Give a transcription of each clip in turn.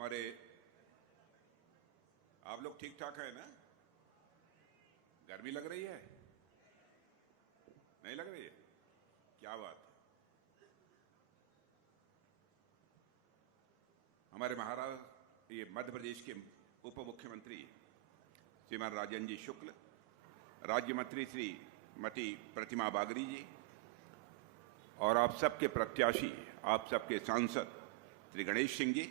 हमारे आप लोग ठीक ठाक है ना? गर्मी लग रही है? नहीं लग रही है? क्या बात है। हमारे महाराष्ट्र ये मध्य प्रदेश के उप मुख्यमंत्री श्रीमान राजेंद्र जी शुक्ल, राज्य मंत्री श्रीमती प्रतिमा बागरी जी और आप सबके प्रत्याशी, आप सबके सांसद श्री गणेश सिंह जी,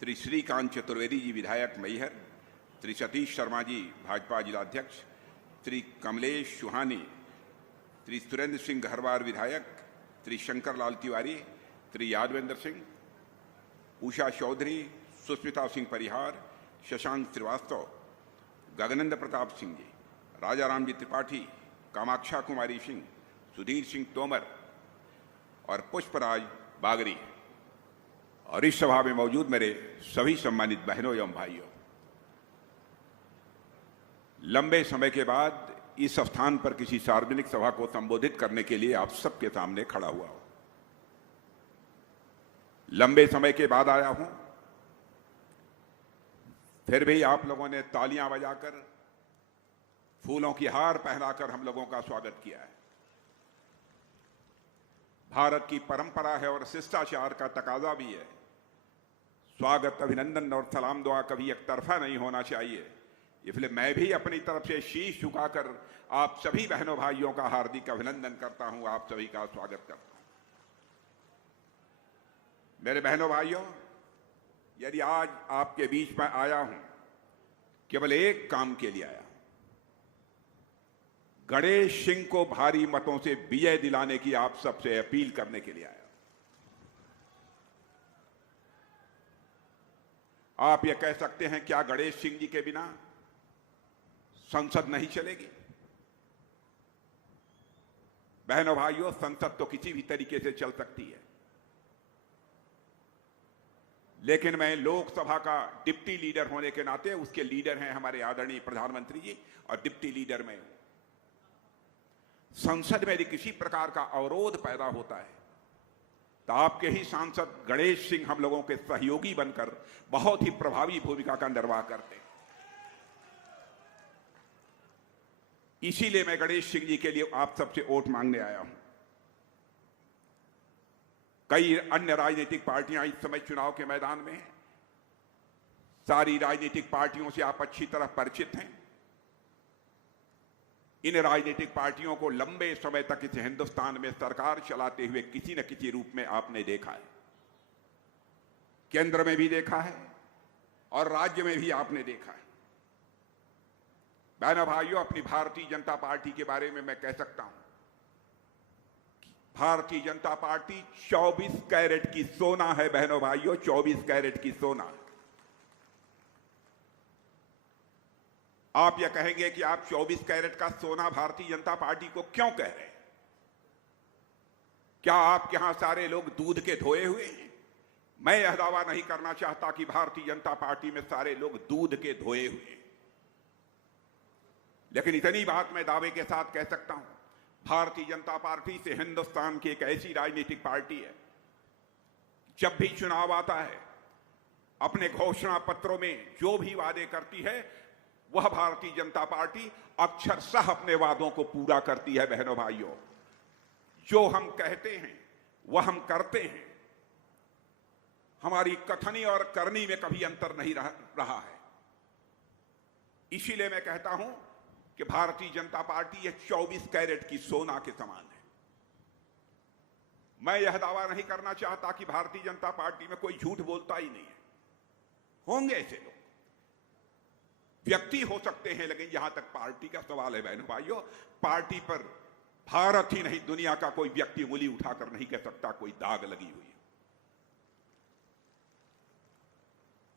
श्री श्रीकांत चतुर्वेदी जी विधायक मैहर, श्री सतीश शर्मा जी भाजपा जिलाध्यक्ष, श्री कमलेश सुहानी, श्री सुरेंद्र सिंह घरवार विधायक, श्री शंकर लाल तिवारी, श्री यादवेंद्र सिंह, उषा चौधरी, सुस्मिता सिंह परिहार, शशांक श्रीवास्तव, गगनेंद्र प्रताप सिंह जी, राजा राम जी त्रिपाठी, कामाक्षा कुमारी सिंह, सुधीर सिंह तोमर और पुष्पराज बागरी और इस सभा में मौजूद मेरे सभी सम्मानित बहनों एवं भाइयों, लंबे समय के बाद इस स्थान पर किसी सार्वजनिक सभा को संबोधित करने के लिए आप सबके सामने खड़ा हुआ हूं। लंबे समय के बाद आया हूं, फिर भी आप लोगों ने तालियां बजाकर, फूलों की हार पहनाकर हम लोगों का स्वागत किया है। भारत की परंपरा है और शिष्टाचार का तकाजा भी है। स्वागत, अभिनंदन और सलाम दुआ कभी एक तरफा नहीं होना चाहिए। इसलिए मैं भी अपनी तरफ से शीश झुकाकर आप सभी बहनों भाइयों का हार्दिक अभिनंदन करता हूं, आप सभी का स्वागत करता हूं। मेरे बहनों भाइयों, यदि आज आपके बीच में आया हूं, केवल एक काम के लिए आया हूं, गणेश सिंह को भारी मतों से विजय दिलाने की आप सबसे अपील करने के लिए आया। आप यह कह सकते हैं, क्या गणेश सिंह जी के बिना संसद नहीं चलेगी? बहनों भाइयों, संसद तो किसी भी तरीके से चल सकती है, लेकिन मैं लोकसभा का डिप्टी लीडर होने के नाते, उसके लीडर हैं हमारे आदरणीय प्रधानमंत्री जी और डिप्टी लीडर मैं हूं। संसद में यदि किसी प्रकार का अवरोध पैदा होता है तो आपके ही सांसद गणेश सिंह हम लोगों के सहयोगी बनकर बहुत ही प्रभावी भूमिका का निर्वाह करते हैं। इसीलिए मैं गणेश सिंह जी के लिए आप सबसे वोट मांगने आया हूं। कई अन्य राजनीतिक पार्टियां इस समय चुनाव के मैदान में हैं। सारी राजनीतिक पार्टियों से आप अच्छी तरह परिचित हैं। इन राजनीतिक पार्टियों को लंबे समय तक इस हिंदुस्तान में सरकार चलाते हुए किसी न किसी रूप में आपने देखा है। केंद्र में भी देखा है और राज्य में भी आपने देखा है। बहनों भाइयों, अपनी भारतीय जनता पार्टी के बारे में मैं कह सकता हूं, भारतीय जनता पार्टी 24 कैरेट की सोना है। बहनों भाइयों, 24 कैरेट की सोना है। आप यह कहेंगे कि आप 24 कैरेट का सोना भारतीय जनता पार्टी को क्यों कह रहे हैं? क्या आपके यहां सारे लोग दूध के धोए हुए हैं? मैं यह दावा नहीं करना चाहता कि भारतीय जनता पार्टी में सारे लोग दूध के धोए हुए हैं, लेकिन इतनी बात मैं दावे के साथ कह सकता हूं, भारतीय जनता पार्टी से हिंदुस्तान की एक ऐसी राजनीतिक पार्टी है, जब भी चुनाव आता है अपने घोषणा पत्रों में जो भी वादे करती है, वह भारतीय जनता पार्टी अक्षरशः अपने वादों को पूरा करती है। बहनों भाइयों, जो हम कहते हैं वह हम करते हैं। हमारी कथनी और करनी में कभी अंतर नहीं रहा है। इसीलिए मैं कहता हूं कि भारतीय जनता पार्टी यह 24 कैरेट की सोना के समान है। मैं यह दावा नहीं करना चाहता कि भारतीय जनता पार्टी में कोई झूठ बोलता ही नहीं है। होंगे ऐसे लोग, व्यक्ति हो सकते हैं, लेकिन जहां तक पार्टी का सवाल है बहनों भाइयों, पार्टी पर भारत ही नहीं दुनिया का कोई व्यक्ति उंगली उठाकर नहीं कह सकता कोई दाग लगी हुई है।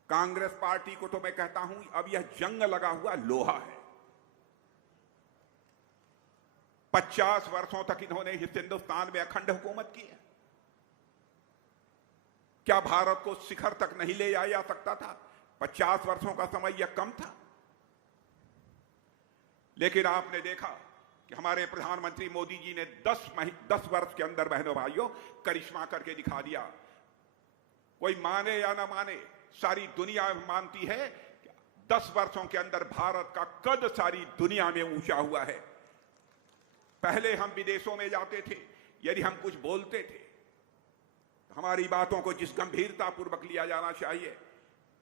कांग्रेस पार्टी को तो मैं कहता हूं, अब यह जंग लगा हुआ लोहा है। 50 वर्षों तक इन्होंने इस हिंदुस्तान में अखंड हुकूमत की है। क्या भारत को शिखर तक नहीं ले जाया जा सकता था? 50 वर्षों का समय यह कम था? लेकिन आपने देखा कि हमारे प्रधानमंत्री मोदी जी ने 10 वर्ष के अंदर बहनों भाइयों करिश्मा करके दिखा दिया। कोई माने या ना माने, सारी दुनिया मानती है कि 10 वर्षों के अंदर भारत का कद सारी दुनिया में ऊंचा हुआ है। पहले हम विदेशों में जाते थे, यदि हम कुछ बोलते थे तो हमारी बातों को जिस गंभीरता पूर्वक लिया जाना चाहिए,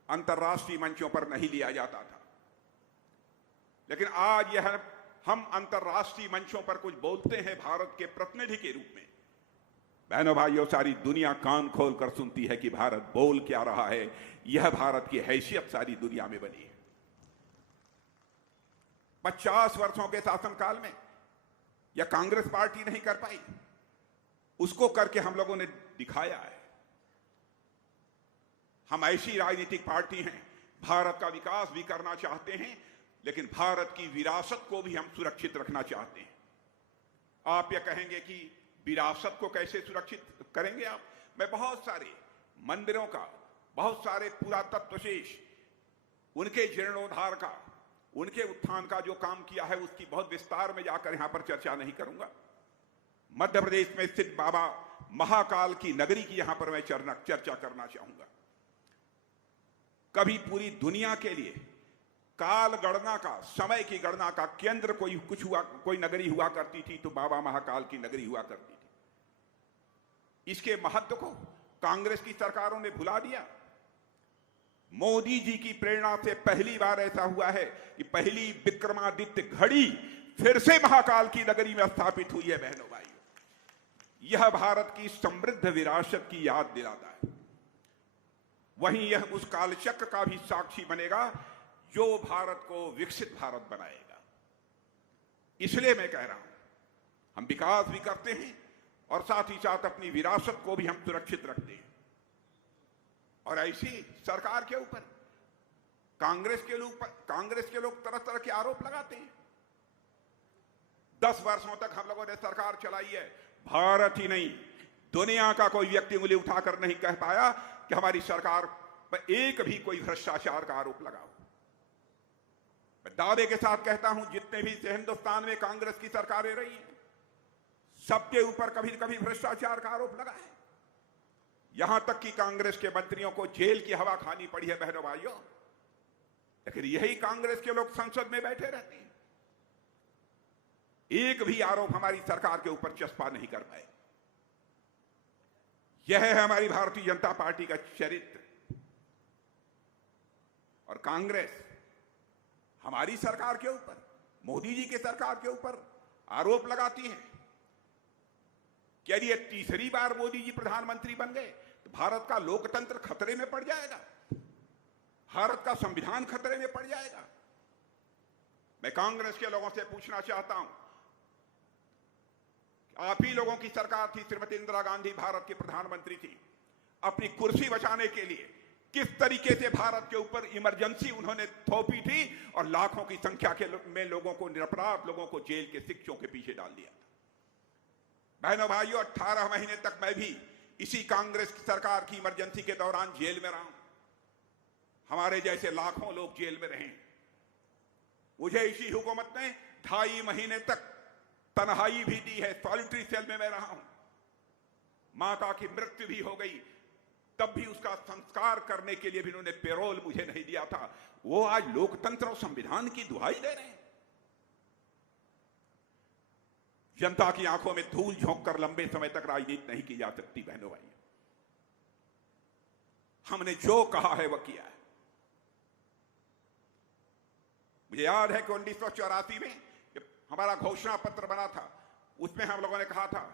अंतर्राष्ट्रीय मंचों पर नहीं लिया जाता था। लेकिन आज यह हम अंतर्राष्ट्रीय मंचों पर कुछ बोलते हैं भारत के प्रतिनिधि के रूप में। बहनों भाइयों, सारी दुनिया कान खोलकर सुनती है कि भारत बोल क्या रहा है। यह भारत की हैसियत सारी दुनिया में बनी है। 50 वर्षों के शासनकाल में यह कांग्रेस पार्टी नहीं कर पाई, उसको करके हम लोगों ने दिखाया है। हम ऐसी राजनीतिक पार्टी हैं, भारत का विकास भी करना चाहते हैं, लेकिन भारत की विरासत को भी हम सुरक्षित रखना चाहते हैं। आप यह कहेंगे कि विरासत को कैसे सुरक्षित करेंगे आप? मैं बहुत सारे मंदिरों का, बहुत सारे पुरातत्व शेष, उनके जीर्णोद्धार का, उनके उत्थान का जो काम किया है उसकी बहुत विस्तार में जाकर यहां पर चर्चा नहीं करूंगा। मध्य प्रदेश में स्थित बाबा महाकाल की नगरी की यहां पर मैं चर्चा करना चाहूंगा। कभी पूरी दुनिया के लिए काल गणना का, समय की गणना का केंद्र कोई नगरी हुआ करती थी तो बाबा महाकाल की नगरी हुआ करती थी। इसके महत्व को कांग्रेस की सरकारों ने भुला दिया। मोदी जी की प्रेरणा से पहली बार ऐसा हुआ है कि पहली विक्रमादित्य घड़ी फिर से महाकाल की नगरी में स्थापित हुई है। बहनों भाइयों, यह भारत की समृद्ध विरासत की याद दिलाता है। वहीं यह उस कालचक्र का भी साक्षी बनेगा जो भारत को विकसित भारत बनाएगा। इसलिए मैं कह रहा हूं, हम विकास भी करते हैं और साथ ही साथ अपनी विरासत को भी हम सुरक्षित रखते हैं। और ऐसी सरकार के ऊपर कांग्रेस के लोग तरह तरह के आरोप लगाते हैं। 10 वर्षों तक हम लोगों ने सरकार चलाई है। भारत ही नहीं, दुनिया का कोई व्यक्ति उंगली उठाकर नहीं कह पाया कि हमारी सरकार पर एक भी कोई भ्रष्टाचार का आरोप लगा हो। मैं दावे के साथ कहता हूं, जितने भी हिंदुस्तान में कांग्रेस की सरकारें रही हैं, सबके ऊपर कभी न कभी भ्रष्टाचार का आरोप लगा है। यहां तक कि कांग्रेस के मंत्रियों को जेल की हवा खानी पड़ी है। बहनों भाइयों, लेकिन यही कांग्रेस के लोग संसद में बैठे रहते हैं, एक भी आरोप हमारी सरकार के ऊपर चस्पा नहीं कर पाए। यह है हमारी भारतीय जनता पार्टी का चरित्र। और कांग्रेस हमारी सरकार के ऊपर, मोदी जी के सरकार के ऊपर आरोप लगाती है कि यदि ये तीसरी बार मोदी जी प्रधानमंत्री बन गए तो भारत का लोकतंत्र खतरे में पड़ जाएगा, भारत का संविधान खतरे में पड़ जाएगा। मैं कांग्रेस के लोगों से पूछना चाहता हूं, आप ही लोगों की सरकार थी, श्रीमती इंदिरा गांधी भारत की प्रधानमंत्री थी। अपनी कुर्सी बचाने के लिए किस तरीके से भारत के ऊपर इमरजेंसी उन्होंने थोपी थी और लाखों की संख्या में लोगों को, निरपराध लोगों को जेल के शिक्षों के पीछे डाल दिया। बहनों भाइयों, 18 महीने तक मैं भी इसी कांग्रेस की सरकार की इमरजेंसी के दौरान जेल में रहा हूं। हमारे जैसे लाखों लोग जेल में रहे। मुझे इसी हुकूमत ने 2.5 महीने तक तन्हाई भी दी है, सॉलिटरी सेल में मैं रहा हूं। माता की मृत्यु भी हो गई, तब भी उसका संस्कार करने के लिए भी उन्होंने पेरोल मुझे नहीं दिया था। वो आज लोकतंत्र और संविधान की दुहाई दे रहे हैं। जनता की आंखों में धूल झोंककर लंबे समय तक राजनीति नहीं की जा सकती। बहनों भाई, हमने जो कहा है वह किया है। मुझे याद है कि 1984 में हमारा घोषणा पत्र बना था, उसमें हम लोगों ने कहा था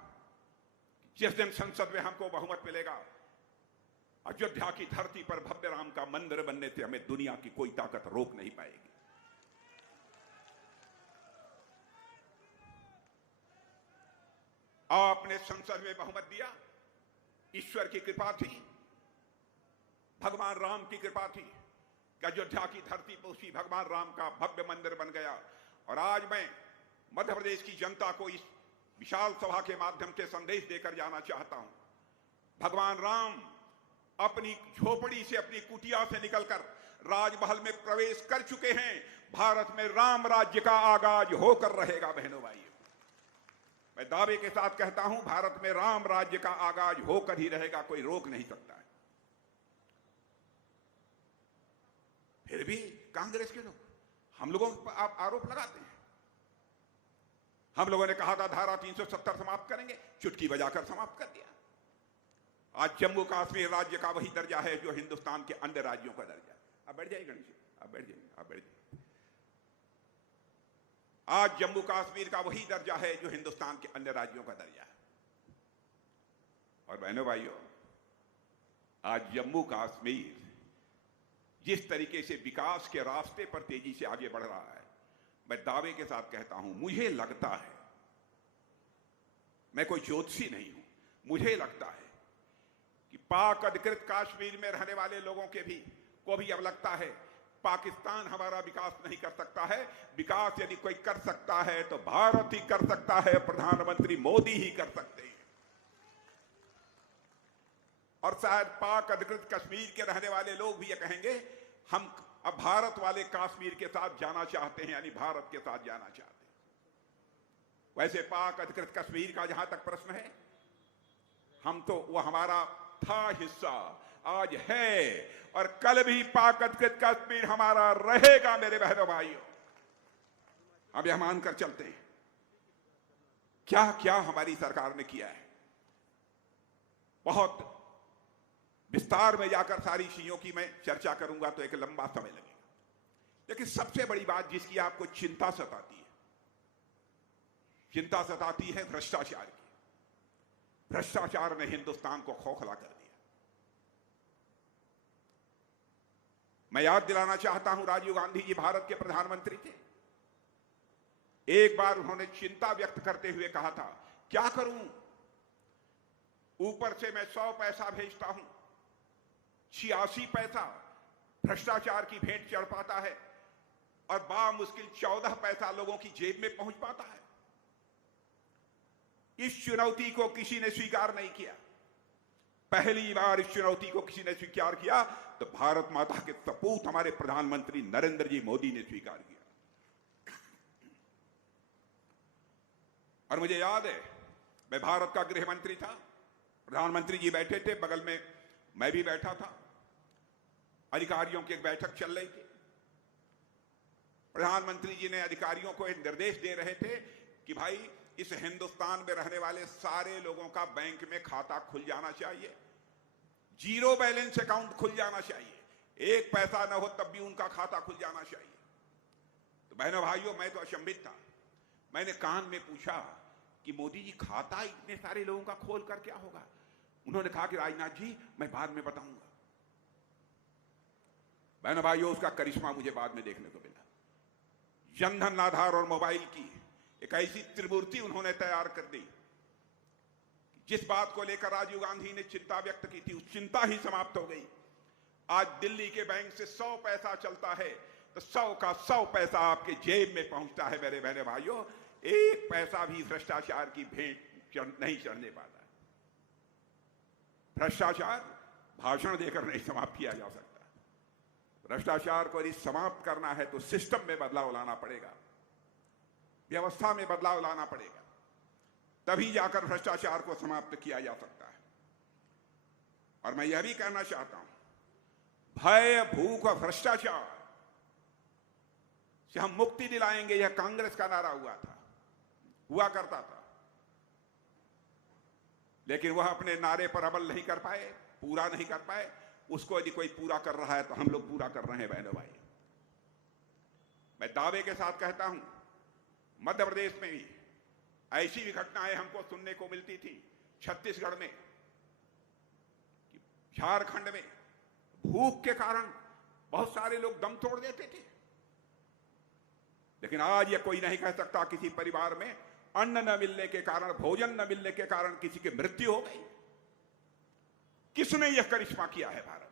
जिस दिन संसद में हमको बहुमत मिलेगा, अयोध्या की धरती पर भव्य राम का मंदिर बनने से हमें दुनिया की कोई ताकत रोक नहीं पाएगी। आपने संसद में बहुमत दिया, ईश्वर की कृपा थी, भगवान राम की कृपा थी कि अयोध्या की धरती पर उसी भगवान राम का भव्य मंदिर बन गया। और आज मैं मध्य प्रदेश की जनता को इस विशाल सभा के माध्यम से संदेश देकर जाना चाहता हूं। भगवान राम अपनी झोपड़ी से, अपनी कुटिया से निकलकर राजमहल में प्रवेश कर चुके हैं। भारत में राम राज्य का आगाज होकर रहेगा। बहनों भाइयों, मैं दावे के साथ कहता हूं, भारत में राम राज्य का आगाज होकर ही रहेगा, कोई रोक नहीं सकता है। फिर भी कांग्रेस के लोग हम लोगों पर आप आरोप लगाते हैं। हम लोगों ने कहा था धारा 370 समाप्त करेंगे, चुटकी बजाकर समाप्त कर दिया। आज जम्मू कश्मीर राज्य का वही दर्जा है जो हिंदुस्तान के अन्य राज्यों का दर्जा है। आप बैठ जाइए गणेश जी, आप बैठ जाइए, आप बैठ जाइए। आज जम्मू कश्मीर का वही दर्जा है जो हिंदुस्तान के अन्य राज्यों का दर्जा है। और बहनों भाइयों, आज जम्मू कश्मीर जिस तरीके से विकास के रास्ते पर तेजी से आगे बढ़ रहा है, मैं दावे के साथ कहता हूं, मुझे लगता है, मैं कोई ज्योतिषी नहीं हूं, मुझे लगता है कि पाक अधिकृत कश्मीर में रहने वाले लोगों को भी अब लगता है पाकिस्तान हमारा विकास नहीं कर सकता है। विकास यदि कोई कर सकता है तो भारत ही कर सकता है, प्रधानमंत्री मोदी ही कर सकते हैं। और शायद पाक अधिकृत कश्मीर के रहने वाले लोग भी ये कहेंगे, हम अब भारत वाले कश्मीर के साथ जाना चाहते हैं, यानी भारत के साथ जाना चाहते हैं। वैसे पाक अधिकृत कश्मीर का जहां तक प्रश्न है, हम तो वो हमारा था हिस्सा, आज है, और कल भी पाक अधिकृत कश्मीर हमारा रहेगा। मेरे बहनों भाइयों, अब यह मानकर चलते हैं क्या क्या हमारी सरकार ने किया है। बहुत विस्तार में जाकर सारी चीजों की मैं चर्चा करूंगा तो एक लंबा समय लगेगा, लेकिन सबसे बड़ी बात जिसकी आपको चिंता सताती है भ्रष्टाचार की। भ्रष्टाचार ने हिंदुस्तान को खोखला कर दिया। मैं याद दिलाना चाहता हूं, राजीव गांधी जी भारत के प्रधानमंत्री थे। एक बार उन्होंने चिंता व्यक्त करते हुए कहा था, क्या करूं, ऊपर से मैं 100 पैसा भेजता हूं, 86 पैसा भ्रष्टाचार की भेंट चढ़ पाता है और बामुश्किल 14 पैसा लोगों की जेब में पहुंच पाता है। इस चुनौती को किसी ने स्वीकार नहीं किया। पहली बार इस चुनौती को किसी ने स्वीकार किया तो भारत माता के सपूत हमारे प्रधानमंत्री नरेंद्र जी मोदी ने स्वीकार किया। और मुझे याद है, मैं भारत का गृह मंत्री था, प्रधानमंत्री जी बैठे थे, बगल में मैं भी बैठा था। अधिकारियों की एक बैठक चल रही थी। प्रधानमंत्री जी ने अधिकारियों को एक निर्देश दे रहे थे कि भाई इस हिंदुस्तान में रहने वाले सारे लोगों का बैंक में खाता खुल जाना चाहिए, जीरो बैलेंस अकाउंट खुल जाना चाहिए, एक पैसा न हो तब भी उनका खाता खुल जाना चाहिए। तो बहनों भाइयों, मैं तो अचंभित था। मैंने कान में पूछा कि मोदी जी खाता इतने सारे लोगों का खोल कर क्या होगा? उन्होंने कहा कि राजनाथ जी मैं बाद में बताऊंगा। बहनों भाइयों, उसका करिश्मा मुझे बाद में देखने को मिला। जनधन आधार और मोबाइल की एक ऐसी त्रिमूर्ति उन्होंने तैयार कर दी। जिस बात को लेकर राजीव गांधी ने चिंता व्यक्त की थी, उस चिंता ही समाप्त हो गई। आज दिल्ली के बैंक से 100 पैसा चलता है तो 100 का 100 पैसा आपके जेब में पहुंचता है। मेरे बहने भाइयों, एक पैसा भी भ्रष्टाचार की भेंट नहीं चढ़ने पाता। भ्रष्टाचार भाषण देकर नहीं समाप्त किया जा सकता। भ्रष्टाचार को यदि समाप्त करना है तो सिस्टम में बदलाव लाना पड़ेगा, व्यवस्था में बदलाव लाना पड़ेगा, तभी जाकर भ्रष्टाचार को समाप्त किया जा सकता है। और मैं यह भी कहना चाहता हूं, भय, भूख और भ्रष्टाचार से हम मुक्ति दिलाएंगे, यह कांग्रेस का नारा हुआ करता था। लेकिन वह अपने नारे पर अमल नहीं कर पाए, पूरा नहीं कर पाए। उसको यदि कोई पूरा कर रहा है तो हम लोग पूरा कर रहे हैं। बहनों भाई, मैं दावे के साथ कहता हूं, मध्य प्रदेश में भी ऐसी भी घटनाएं हमको सुनने को मिलती थी, छत्तीसगढ़ में, झारखंड में भूख के कारण बहुत सारे लोग दम तोड़ देते थे। लेकिन आज यह कोई नहीं कह सकता किसी परिवार में अन्न न मिलने के कारण, भोजन न मिलने के कारण किसी की मृत्यु हो गई। किसने यह करिश्मा किया है भारत में?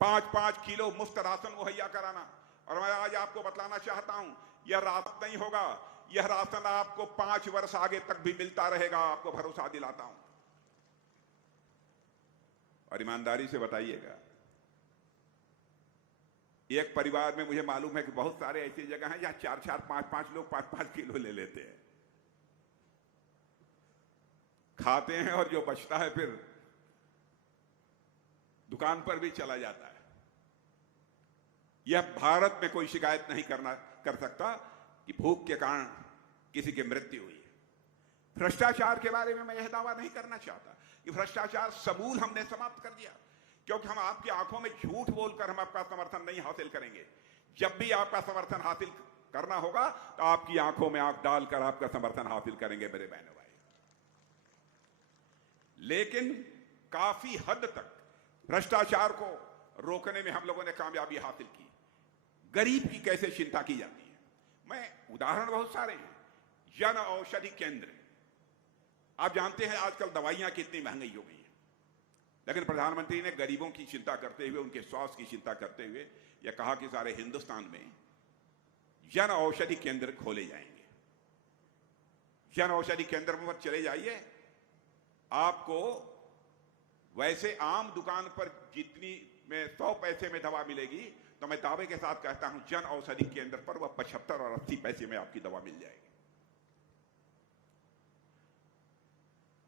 5-5 किलो मुफ्त राशन मुहैया कराना। और मैं आज आपको बतलाना चाहता हूं, यह राशन नहीं होगा, यह राशन आपको 5 वर्ष आगे तक भी मिलता रहेगा, आपको भरोसा दिलाता हूं। और ईमानदारी से बताइएगा, एक परिवार में मुझे मालूम है कि बहुत सारे ऐसी जगह हैं जहां 4-4, 5-5 लोग 5-5 किलो ले लेते हैं, खाते हैं, और जो बचता है फिर दुकान पर भी चला जाता है। यह भारत में कोई शिकायत नहीं कर सकता कि भूख के कारण किसी की मृत्यु हुई है। भ्रष्टाचार के बारे में मैं यह दावा नहीं करना चाहता कि भ्रष्टाचार समूल हमने समाप्त कर दिया, क्योंकि हम आपकी आंखों में झूठ बोलकर हम आपका समर्थन नहीं हासिल करेंगे। जब भी आपका समर्थन हासिल करना होगा तो आपकी आंखों में आंख डालकर आपका समर्थन हासिल करेंगे मेरे बहनों भाई। लेकिन काफी हद तक भ्रष्टाचार को रोकने में हम लोगों ने कामयाबी हासिल की। गरीब की कैसे चिंता की जाती है, मैं उदाहरण बहुत सारे हैं। जन औषधि केंद्र, आप जानते हैं आजकल दवाइयां कितनी महंगी हो गई हैं, लेकिन प्रधानमंत्री ने गरीबों की चिंता करते हुए, उनके स्वास्थ्य की चिंता करते हुए यह कहा कि सारे हिंदुस्तान में जन औषधि केंद्र खोले जाएंगे। जन औषधि केंद्र पर चले जाइए, आपको वैसे आम दुकान पर जितनी में 100 पैसे में दवा मिलेगी, तो मैं दावे के साथ कहता हूं जन औषधि केंद्र पर वह 75 और 80 पैसे में आपकी दवा मिल जाएगी।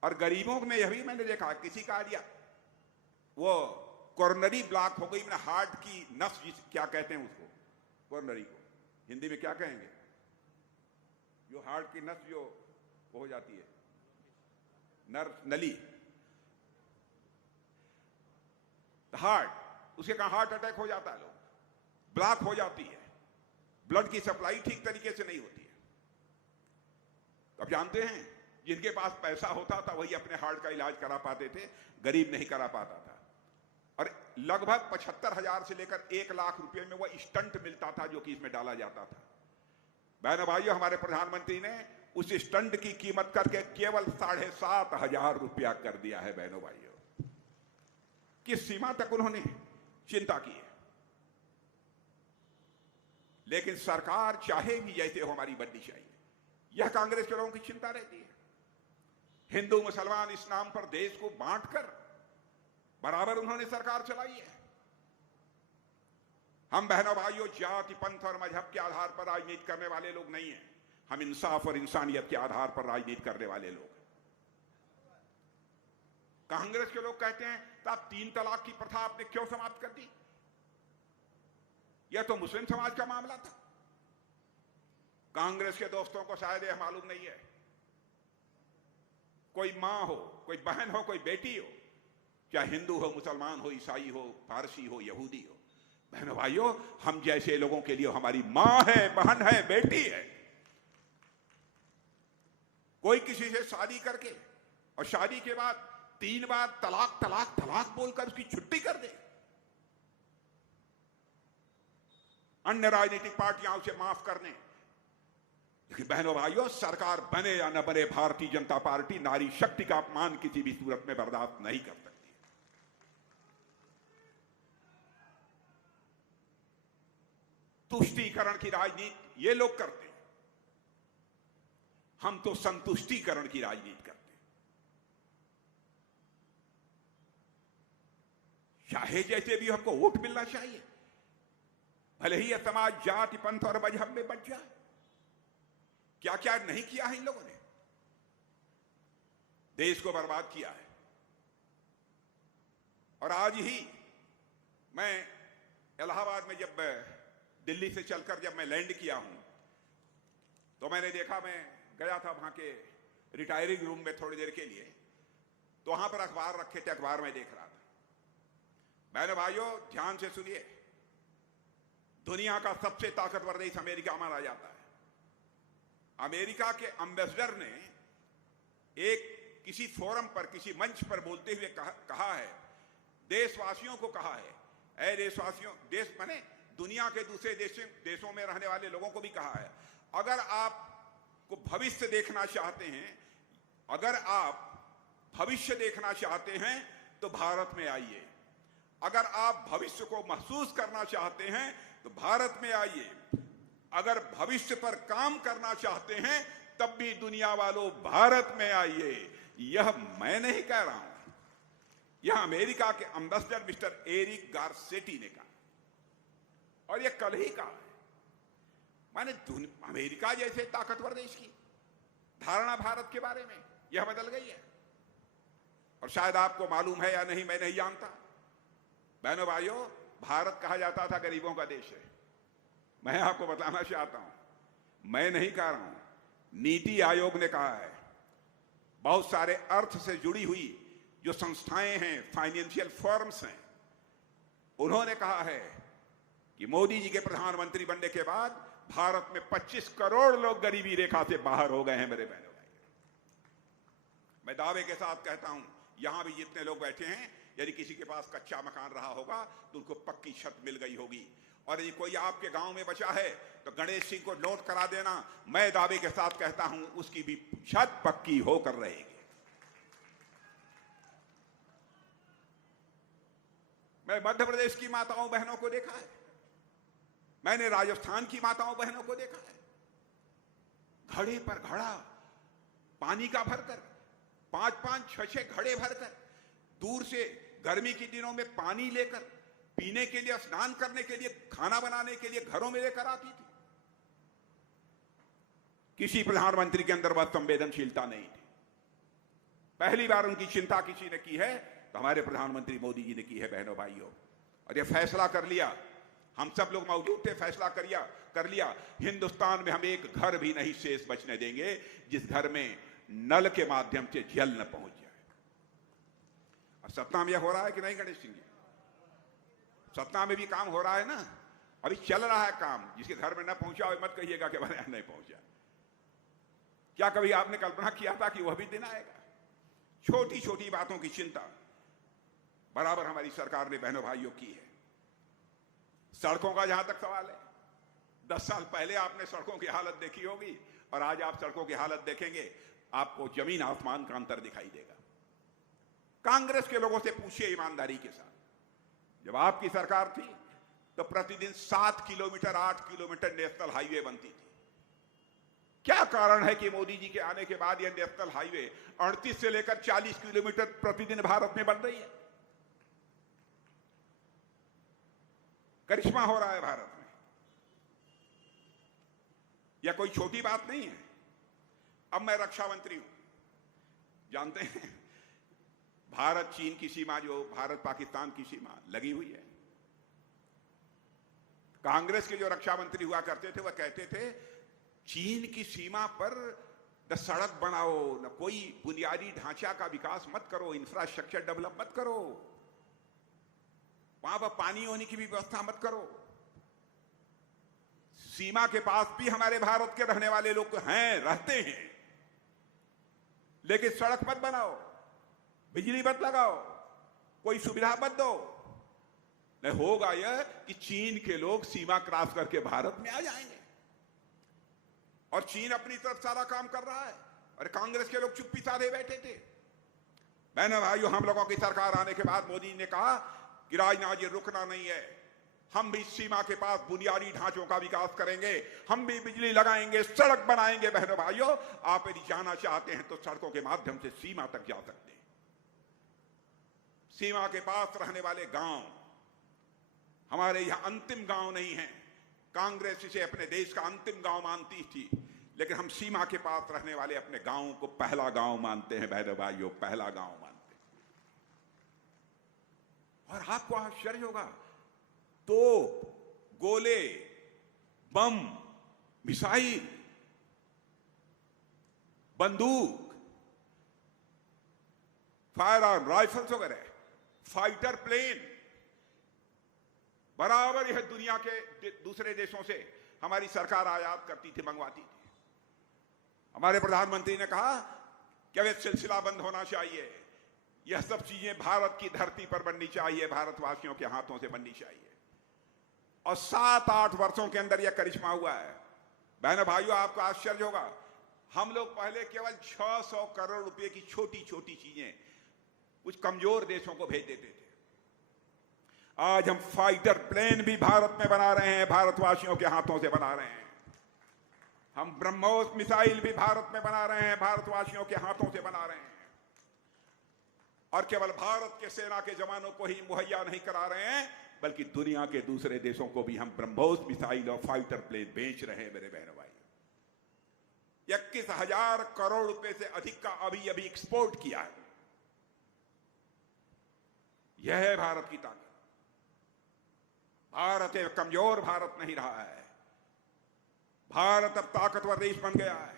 और गरीबों में यह भी मैंने देखा, किसी का आइडिया वो कोरोनरी ब्लॉक हो गई, मैंने हार्ट की नस, क्या कहते हैं उसको, कोरोनरी को हिंदी में क्या कहेंगे, जो हार्ट की नस जो वो हो जाती है, नली, हार्ट, उसके कारण हार्ट अटैक हो जाता है, लोग ब्लॉक हो जाती है, ब्लड की सप्लाई ठीक तरीके से नहीं होती है। अब जानते हैं जिनके पास पैसा होता था वही अपने हार्ट का इलाज करा पाते थे, गरीब नहीं करा पाता था। और लगभग 75,000 से लेकर 1 लाख रुपए में वह स्टंट मिलता था जो कि इसमें डाला जाता था। बहनों भाइयों, हमारे प्रधानमंत्री ने उस स्टंट की कीमत करके केवल 7,500 रुपया कर दिया है। बहनों भाइयों, किस सीमा तक उन्होंने चिंता की है। लेकिन सरकार चाहे भी जैसे हो हमारी बननी चाहिए, यह कांग्रेस के लोगों की चिंता रहती है। हिंदू मुसलमान इस नाम पर देश को बांटकर बराबर उन्होंने सरकार चलाई है। हम बहनों भाइयों जाति, पंथ और मजहब के आधार पर राजनीति करने वाले लोग नहीं हैं। हम इंसाफ और इंसानियत के आधार पर राजनीति करने वाले लोग। कांग्रेस के लोग कहते हैं तो आप 3 तलाक की प्रथा आपने क्यों समाप्त कर दी? यह तो मुस्लिम समाज का मामला था। कांग्रेस के दोस्तों को शायद यह मालूम नहीं है, कोई मां हो, कोई बहन हो, कोई बेटी हो, चाहे हिंदू हो, मुसलमान हो, ईसाई हो, पारसी हो, यहूदी हो, बहनों भाइयों, हम जैसे लोगों के लिए हमारी मां है, बहन है, बेटी है। कोई किसी से शादी करके और शादी के बाद 3 बार तलाक तलाक तलाक बोलकर उसकी छुट्टी कर दे, अन्य राजनीतिक पार्टियां उसे माफ करने। लेकिन बहनों भाइयों, सरकार बने या न बने, भारतीय जनता पार्टी नारी शक्ति का अपमान किसी भी सूरत में बर्दाश्त नहीं कर सकती। तुष्टीकरण की राजनीति ये लोग करते हैं, हम तो संतुष्टीकरण की राजनीति करते हैं। चाहे जैसे भी हमको वोट मिलना चाहिए, भले ही यह समाज जाति, पंथ और मजहब में बच जाए। क्या क्या नहीं किया है इन लोगों ने, देश को बर्बाद किया है। और आज ही मैं इलाहाबाद में जब दिल्ली से चलकर जब मैं लैंड किया हूं, तो मैंने देखा, मैं गया था वहां के रिटायरिंग रूम में थोड़ी देर के लिए, तो वहां पर अखबार रखे थे, अखबार में देख रहा था। बहनों भाइयों, ध्यान से सुनिए, दुनिया का सबसे ताकतवर देश अमेरिका माना जाता है। अमेरिका के एम्बेसडर ने एक किसी फोरम पर, किसी मंच पर बोलते हुए कहा है, देशवासियों को कहा है, ऐ देशवासियों, देश माने दुनिया के दूसरे देशों में रहने वाले लोगों को भी कहा है, अगर आपको भविष्य देखना चाहते हैं, अगर आप भविष्य देखना चाहते हैं तो भारत में आइए। अगर आप भविष्य को महसूस करना चाहते हैं तो भारत में आइए। अगर भविष्य पर काम करना चाहते हैं तब भी दुनिया वालों भारत में आइए। यह मैं नहीं कह रहा हूं, यह अमेरिका के एम्बेसडर मिस्टर एरिक गारसेटी ने कहा, और यह कल ही कहा है। माने अमेरिका जैसे ताकतवर देश की धारणा भारत के बारे में यह बदल गई है। और शायद आपको मालूम है या नहीं, मैं नहीं जानता, बहनों भाइयों, भारत कहा जाता था गरीबों का देश है। मैं आपको बताना चाहता हूं, मैं नहीं कह रहा हूं, नीति आयोग ने कहा है। बहुत सारे अर्थ से जुड़ी हुई जो संस्थाएं हैं, फाइनेंशियल फर्म्स हैं, उन्होंने कहा है कि मोदी जी के प्रधानमंत्री बनने के बाद भारत में 25 करोड़ लोग गरीबी रेखा से बाहर हो गए हैं। मेरे बहनों भाई, मैं दावे के साथ कहता हूं, यहां भी जितने लोग बैठे हैं, यदि किसी के पास कच्चा मकान रहा होगा तो उनको पक्की छत मिल गई होगी। और यदि कोई आपके गांव में बचा है तो गणेश सिंह को नोट करा देना। मैं दावे के साथ कहता हूं, उसकी भी छत पक्की होकर रहेगी। मैं मध्य प्रदेश की माताओं बहनों को देखा है, मैंने राजस्थान की माताओं बहनों को देखा है, घड़े पर घड़ा पानी का भरकर, 5-5, 6-6 घड़े भरकर दूर से गर्मी के दिनों में पानी लेकर पीने के लिए, स्नान करने के लिए, खाना बनाने के लिए घरों में लेकर आती थी। किसी प्रधानमंत्री के अंदर वह संवेदनशीलता नहीं थी। पहली बार उनकी चिंता किसी ने की है तो हमारे प्रधानमंत्री मोदी जी ने की है बहनों भाइयों। और ये फैसला कर लिया, हम सब लोग मौजूद थे, फैसला कर लिया, हिंदुस्तान में हम एक घर भी नहीं शेष बचने देंगे जिस घर में नल के माध्यम से जल न पहुंच जाए। और सतना में यह हो रहा है कि नहीं गणेश सिंह जी? सतना में भी काम हो रहा है ना, अभी चल रहा है काम। जिसके घर में न पहुंचा हो मत कहिएगा कि मैंने नहीं पहुंचा। क्या कभी आपने कल्पना किया था कि वह भी दिन आएगा? छोटी छोटी बातों की चिंता बराबर हमारी सरकार ने बहनों भाइयों की है। सड़कों का जहां तक सवाल है, 10 साल पहले आपने सड़कों की हालत देखी होगी और आज आप सड़कों की हालत देखेंगे, आपको जमीन आसमान का अंतर दिखाई देगा। कांग्रेस के लोगों से पूछिए ईमानदारी के साथ, जब आपकी सरकार थी तो प्रतिदिन 7 किलोमीटर 8 किलोमीटर नेशनल हाईवे बनती थी। क्या कारण है कि मोदी जी के आने के बाद यह नेशनल हाईवे 38 से लेकर 40 किलोमीटर प्रतिदिन भारत में बन रही है? करिश्मा हो रहा है भारत में। यह कोई छोटी बात नहीं है। अब मैं रक्षा मंत्री हूं, जानते हैं भारत चीन की सीमा, जो भारत पाकिस्तान की सीमा लगी हुई है, कांग्रेस के जो रक्षा मंत्री हुआ करते थे वह कहते थे चीन की सीमा पर न सड़क बनाओ, न कोई बुनियादी ढांचा का विकास मत करो, इंफ्रास्ट्रक्चर डेवलप मत करो, वहां पर पानी होने की भी व्यवस्था मत करो। सीमा के पास भी हमारे भारत के रहने वाले लोग हैं, रहते हैं, लेकिन सड़क मत बनाओ, बिजली मत लगाओ, कोई सुविधा मत दो। नहीं होगा यह कि चीन के लोग सीमा क्रॉस करके भारत में आ जाएंगे और चीन अपनी तरफ सारा काम कर रहा है और कांग्रेस के लोग चुप्पी साधे बैठे थे। बहनों भाइयों, हम लोगों की सरकार आने के बाद मोदी ने कहा कि राजनाथ जी रुकना नहीं है, हम भी सीमा के पास बुनियादी ढांचों का विकास करेंगे, हम भी बिजली लगाएंगे, सड़क बनाएंगे। बहनों भाइयों, आप यदि जाना चाहते हैं तो सड़कों के माध्यम से सीमा तक जा सकते हैं। सीमा के पास रहने वाले गांव हमारे यहां अंतिम गांव नहीं है। कांग्रेस इसे अपने देश का अंतिम गांव मानती थी, लेकिन हम सीमा के पास रहने वाले अपने गांव को पहला गांव मानते हैं। बहनों भाइयों, पहला गांव मानते हैं। और आपको आश्चर्य होगा, तो गोले, बम, मिसाइल, बंदूक, फायर आर्म राइफल्स वगैरह, फाइटर प्लेन बराबर यह दुनिया के दूसरे देशों से हमारी सरकार आयात करती थी, मंगवाती थी। हमारे प्रधानमंत्री ने कहा कि अब यह सिलसिला बंद होना चाहिए, यह सब चीजें भारत की धरती पर बननी चाहिए, भारतवासियों के हाथों से बननी चाहिए। और 7-8 वर्षों के अंदर यह करिश्मा हुआ है। बहनों भाइयों, आपको आश्चर्य होगा, हम लोग पहले केवल 600 करोड़ रुपए की छोटी छोटी चीजें कुछ कमजोर देशों को भेज देते थे। आज हम फाइटर प्लेन भी भारत में बना रहे हैं, भारतवासियों के हाथों से बना रहे हैं। हम ब्रह्मोस मिसाइल भी भारत में बना रहे हैं, भारतवासियों के हाथों से बना रहे हैं। और केवल भारत के सेना के जवानों को ही मुहैया नहीं करा रहे हैं, बल्कि दुनिया के दूसरे देशों को भी हम ब्रह्मोस मिसाइल और फाइटर प्लेन बेच रहे हैं। मेरे बहनों भाई, 21,000 करोड़ रुपए से अधिक का अभी अभी एक्सपोर्ट किया है। यह है भारत की ताकत। भारत एक कमजोर भारत नहीं रहा है। भारत अब ताकतवर देश बन गया है।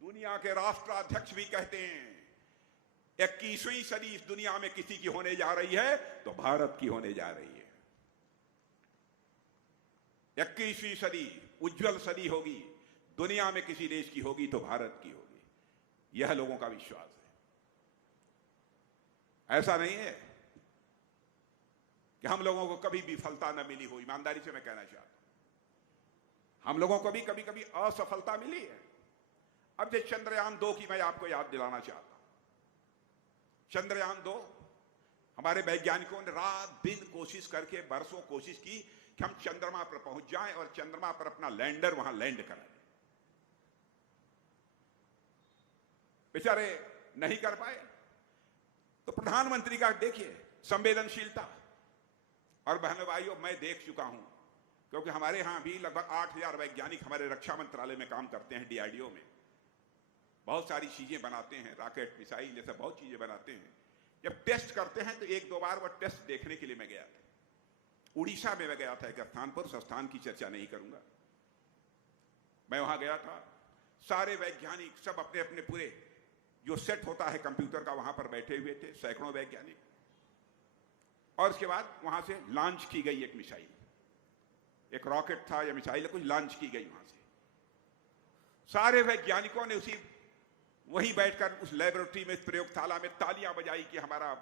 दुनिया के राष्ट्राध्यक्ष भी कहते हैं 21वीं सदी इस दुनिया में किसी की होने जा रही है तो भारत की होने जा रही है। 21वीं सदी उज्जवल सदी होगी, दुनिया में किसी देश की होगी तो भारत की होगी, यह लोगों का विश्वास है। ऐसा नहीं है कि हम लोगों को कभी विफलता न मिली हो। ईमानदारी से मैं कहना चाहता हूं, हम लोगों को भी कभी कभी असफलता मिली है। अब जैसे चंद्रयान 2 की मैं आपको याद दिलाना चाहता हूं। चंद्रयान 2 हमारे वैज्ञानिकों ने रात दिन कोशिश करके बरसों कोशिश की कि हम चंद्रमा पर पहुंच जाएं और चंद्रमा पर अपना लैंडर वहां लैंड कराएं। बेचारे नहीं कर पाए। तो प्रधानमंत्री का देखिए संवेदनशीलता। और बहनों भाइयों, मैं देख चुका हूं, क्योंकि हमारे यहां भी लगभग 8000 वैज्ञानिक हमारे रक्षा मंत्रालय में काम करते हैं, डीआरडीओ में। बहुत सारी चीजें बनाते हैं, रॉकेट, मिसाइल जैसा बहुत चीजें बनाते हैं। जब टेस्ट करते हैं तो 1-2 बार वह टेस्ट देखने के लिए मैं गया था। उड़ीसा में मैं गया था एक स्थान पर, उस स्थान की चर्चा नहीं करूंगा। मैं वहां गया था, सारे वैज्ञानिक सब अपने अपने पूरे जो सेट होता है कंप्यूटर का वहां पर बैठे हुए थे, सैकड़ों वैज्ञानिक। और उसके बाद वहां से लॉन्च की गई एक मिसाइल, एक रॉकेट था या मिसाइल कुछ लॉन्च की गई वहां से। सारे वैज्ञानिकों ने उसी वहीं बैठकर उस लेबोरेटरी में, प्रयोगशाला में तालियां बजाई कि हमारा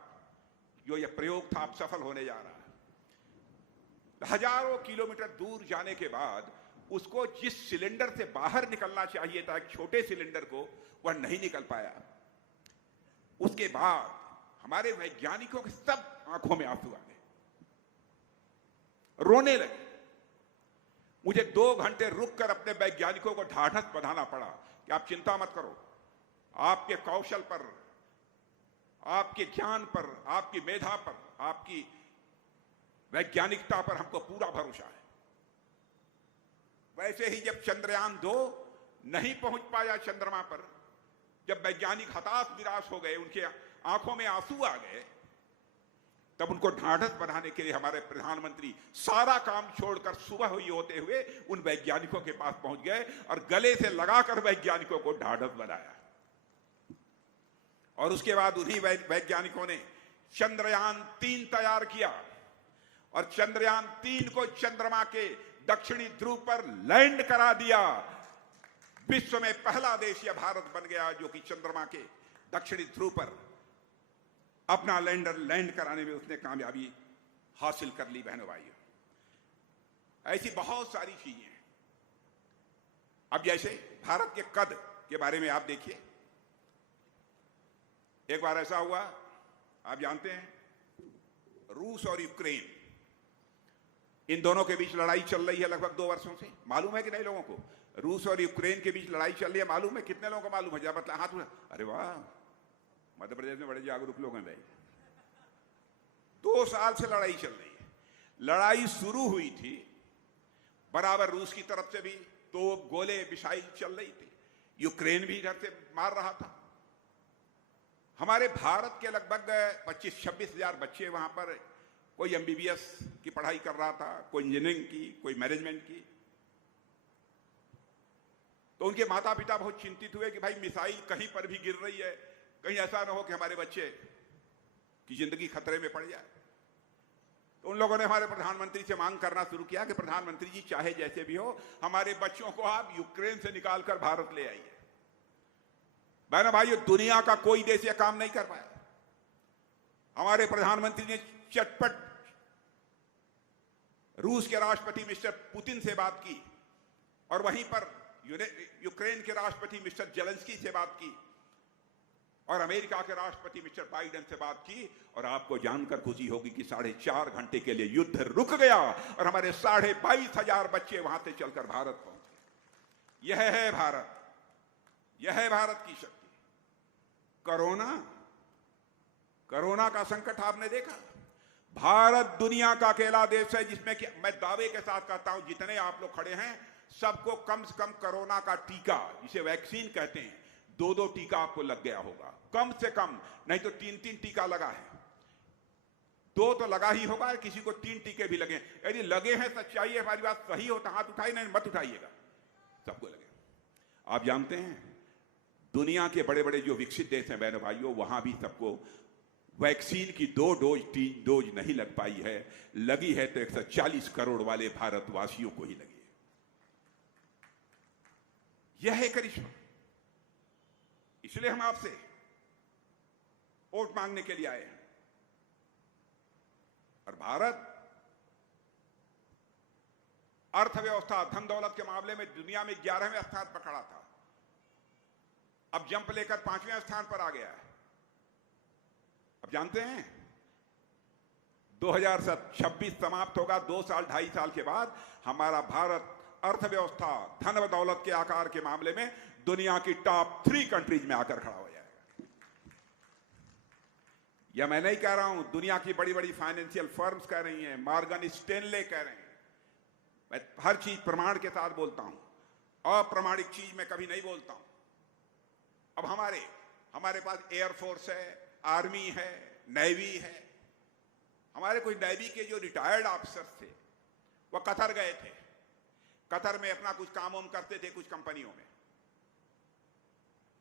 जो यह प्रयोग था अब सफल होने जा रहा है। हजारों किलोमीटर दूर जाने के बाद उसको जिस सिलेंडर से बाहर निकलना चाहिए था, एक छोटे सिलेंडर को, वह नहीं निकल पाया। उसके बाद हमारे वैज्ञानिकों के सब आंखों में आंसू आ गए, रोने लगे। मुझे 2 घंटे रुककर अपने वैज्ञानिकों को ढाढ़स बंधाना पड़ा कि आप चिंता मत करो, आपके कौशल पर, आपके ज्ञान पर, आपकी मेधा पर, आपकी वैज्ञानिकता पर हमको पूरा भरोसा है। वैसे ही जब चंद्रयान 2 नहीं पहुंच पाया चंद्रमा पर, जब वैज्ञानिक हताश निराश हो गए, उनके आंखों में आंसू आ गए, तब उनको ढाढ़स बढ़ाने के लिए हमारे प्रधानमंत्री सारा काम छोड़कर सुबह हुई होते हुए उन वैज्ञानिकों के पास पहुंच गए और गले से लगाकर वैज्ञानिकों को ढाढ़स बनाया। और उसके बाद उन्हीं वैज्ञानिकों ने चंद्रयान 3 तैयार किया और चंद्रयान 3 को चंद्रमा के दक्षिणी ध्रुव पर लैंड करा दिया। विश्व में पहला देश यह भारत बन गया जो कि चंद्रमा के दक्षिणी ध्रुव पर अपना लैंडर लैंड कराने में उसने कामयाबी हासिल कर ली। बहनों भाइयों, ऐसी बहुत सारी चीजें हैं। अब जैसे भारत के कद के बारे में आप देखिए, एक बार ऐसा हुआ, आप जानते हैं, रूस और यूक्रेन, इन दोनों के बीच लड़ाई चल रही है लगभग 2 वर्षों से। मालूम है कि नहीं लोगों को? रूस और यूक्रेन के बीच लड़ाई चल रही है, मालूम है? कितने लोगों को मालूम है? जरा मतलब हाथ में। अरे वाह, मध्य प्रदेश में बड़े जागरूक लोग हैं भाई। 2 साल से लड़ाई चल रही है। लड़ाई शुरू हुई थी, बराबर रूस की तरफ से भी तोप, गोले, मिसाइल चल रही थी, यूक्रेन भी इधर से मार रहा था। हमारे भारत के लगभग 25-26 हजार बच्चे वहां पर, कोई MBBS की पढ़ाई कर रहा था, कोई इंजीनियरिंग की, कोई मैनेजमेंट की। तो उनके माता पिता बहुत चिंतित हुए कि भाई मिसाइल कहीं पर भी गिर रही है, कहीं ऐसा ना हो कि हमारे बच्चे की जिंदगी खतरे में पड़ जाए। तो उन लोगों ने हमारे प्रधानमंत्री से मांग करना शुरू किया कि प्रधानमंत्री जी, चाहे जैसे भी हो, हमारे बच्चों को आप यूक्रेन से निकालकर भारत ले आइए। बहनों भाइयों, दुनिया का कोई देश यह काम नहीं कर पाया। हमारे प्रधानमंत्री ने चटपट रूस के राष्ट्रपति मिस्टर पुतिन से बात की और वहीं पर यूक्रेन के राष्ट्रपति मिस्टर जेलेंस्की से बात की और अमेरिका के राष्ट्रपति मिस्टर बाइडेन से बात की। और आपको जानकर खुशी होगी कि 4.5 घंटे के लिए युद्ध रुक गया और हमारे 22,500 बच्चे वहां से चलकर भारत पहुंचे। यह है भारत, यह है भारत की शक्ति। कोरोना का संकट आपने देखा। भारत दुनिया का अकेला देश है जिसमें कि मैं दावे के साथ कहता हूं, जितने आप लोग खड़े हैं सबको कम से कम कोरोना का टीका, जिसे वैक्सीन कहते हैं, 2-2 टीका आपको लग गया होगा, कम से कम, नहीं तो 3-3 टीका लगा है। 2 तो लगा ही होगा, किसी को 3 टीके भी लगे। यदि लगे हैं, सच्चाई है, हमारी बात सही हो तो हाथ उठाइए, नहीं मत उठाइएगा, सबको लगे। आप जानते हैं दुनिया के बड़े बड़े जो विकसित देश हैं बहनों भाइयों, वहां भी सबको वैक्सीन की 2 डोज 3 डोज नहीं लग पाई है। लगी है तो 140 करोड़ वाले भारतवासियों को ही लगी है। यह है करिश्मा। इसलिए हम आपसे वोट मांगने के लिए आए हैं। और भारत अर्थव्यवस्था, धन दौलत के मामले में दुनिया में 11वें स्थान पर खड़ा था, अब जंप लेकर 5वें स्थान पर आ गया है। अब जानते हैं 2026 समाप्त होगा, 2 साल 2.5 साल के बाद हमारा भारत अर्थव्यवस्था, धन व दौलत के आकार के मामले में दुनिया की टॉप 3 कंट्रीज में आकर खड़ा हो जाएगा। यह मैं नहीं कह रहा हूं, दुनिया की बड़ी बड़ी फाइनेंशियल फर्म्स कह रही हैं, मॉर्गन स्टैनले कह रहे हैं। मैं हर चीज प्रमाण के साथ बोलता हूं, अप्रमाणिक चीज मैं कभी नहीं बोलता हूं। अब हमारे पास एयरफोर्स है, आर्मी है, नेवी है। हमारे कुछ नेवी के जो रिटायर्ड ऑफिसर्स थे वह कतर गए थे, कतर में अपना कुछ काम वाम करते थे कुछ कंपनियों में।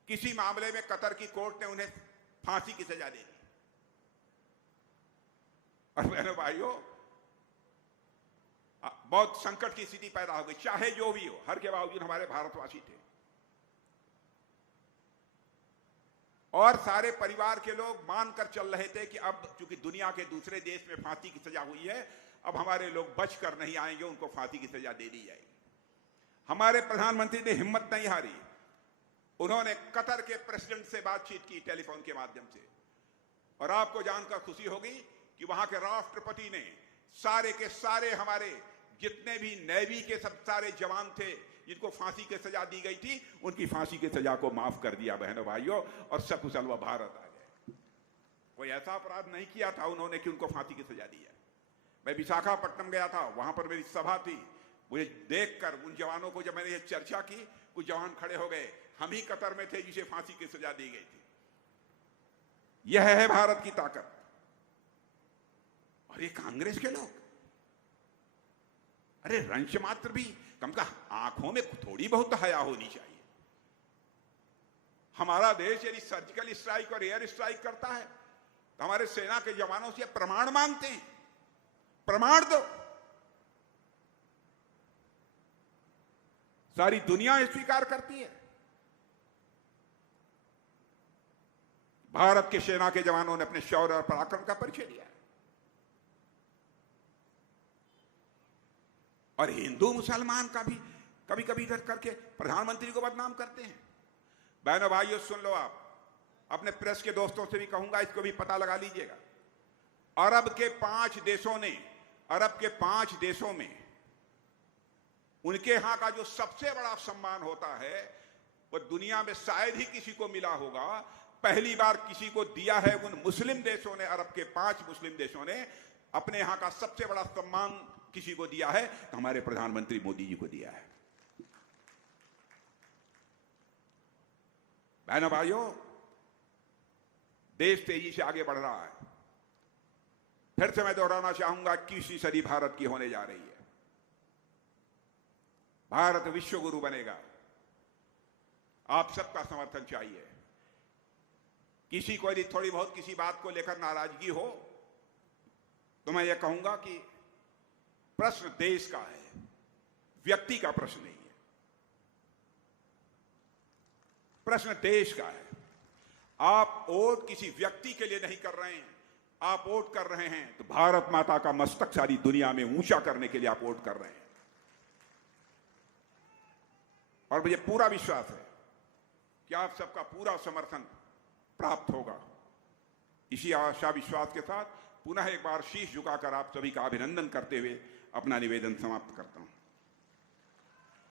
किसी मामले में कतर की कोर्ट ने उन्हें फांसी की सजा दे दी। और बहनों भाइयों, बहुत संकट की स्थिति पैदा हो गई। चाहे जो भी हो, हर के बावजूद हमारे भारतवासी थे और सारे परिवार के लोग मानकर चल रहे थे कि अब चूंकि दुनिया के दूसरे देश में फांसी की सजा हुई है, अब हमारे लोग बच कर नहीं आएंगे, उनको फांसी की सजा दे दी जाएगी। हमारे प्रधानमंत्री ने हिम्मत नहीं हारी, उन्होंने कतर के प्रेसिडेंट से बातचीत की टेलीफोन के माध्यम से। और आपको जानकर खुशी होगी कि वहां के राष्ट्रपति ने सारे के सारे हमारे जितने भी नेवी के सब सारे जवान थे जिनको फांसी की सजा दी गई थी, उनकी फांसी की सजा को माफ कर दिया बहनों भाइयों, और सकुशल वह भारत आ गए। कोई ऐसा अपराध नहीं किया था उन्होंने कि उनको फांसी की सजा दी है। मैं विशाखापट्टनम गया था, वहां पर मेरी सभा थी। मुझे देखकर उन जवानों को, जब मैंने ये चर्चा की, कुछ जवान खड़े हो गए, हम ही कतर में थे जिसे फांसी की सजा दी गई थी। यह है भारत की ताकत। और ये कांग्रेस के लोग, अरे रंश मात्र भी कम का आंखों में थोड़ी बहुत हया होनी चाहिए। हमारा देश यदि सर्जिकल स्ट्राइक और एयर स्ट्राइक करता है तो हमारे सेना के जवानों से प्रमाण मांगते हैं, प्रमाण दो। सारी दुनिया स्वीकार करती है। भारत के सेना के जवानों ने अपने शौर्य और पराक्रम का परिचय दिया। और हिंदू मुसलमान का भी कभी कभी इधर करके प्रधानमंत्री को बदनाम करते हैं। बहनों भाइयों सुन लो, आप अपने प्रेस के दोस्तों से भी कहूंगा, इसको भी पता लगा लीजिएगा। अरब के 5 देशों में उनके यहां का जो सबसे बड़ा सम्मान होता है वो दुनिया में शायद ही किसी को मिला होगा। पहली बार किसी को दिया है उन मुस्लिम देशों ने, अरब के 5 मुस्लिम देशों ने अपने यहां का सबसे बड़ा सम्मान किसी को दिया है तो हमारे प्रधानमंत्री मोदी जी को दिया है। बहनों भाइयों, देश तेजी से आगे बढ़ रहा है। फिर से मैं दोहराना चाहूंगा, 21वीं सदी भारत की होने जा रही है। भारत विश्व गुरु बनेगा। आप सबका समर्थन चाहिए। किसी को यदि थोड़ी बहुत किसी बात को लेकर नाराजगी हो तो मैं ये कहूंगा कि प्रश्न देश का है, व्यक्ति का प्रश्न नहीं है। प्रश्न देश का है। आप वोट किसी व्यक्ति के लिए नहीं कर रहे हैं, आप वोट कर रहे हैं तो भारत माता का मस्तक सारी दुनिया में ऊंचा करने के लिए आप वोट कर रहे हैं। और मुझे पूरा विश्वास है कि आप सबका पूरा समर्थन प्राप्त होगा। इसी आशा विश्वास के साथ पुनः एक बार शीश झुकाकर आप सभी का अभिनंदन करते हुए अपना निवेदन समाप्त करता हूं।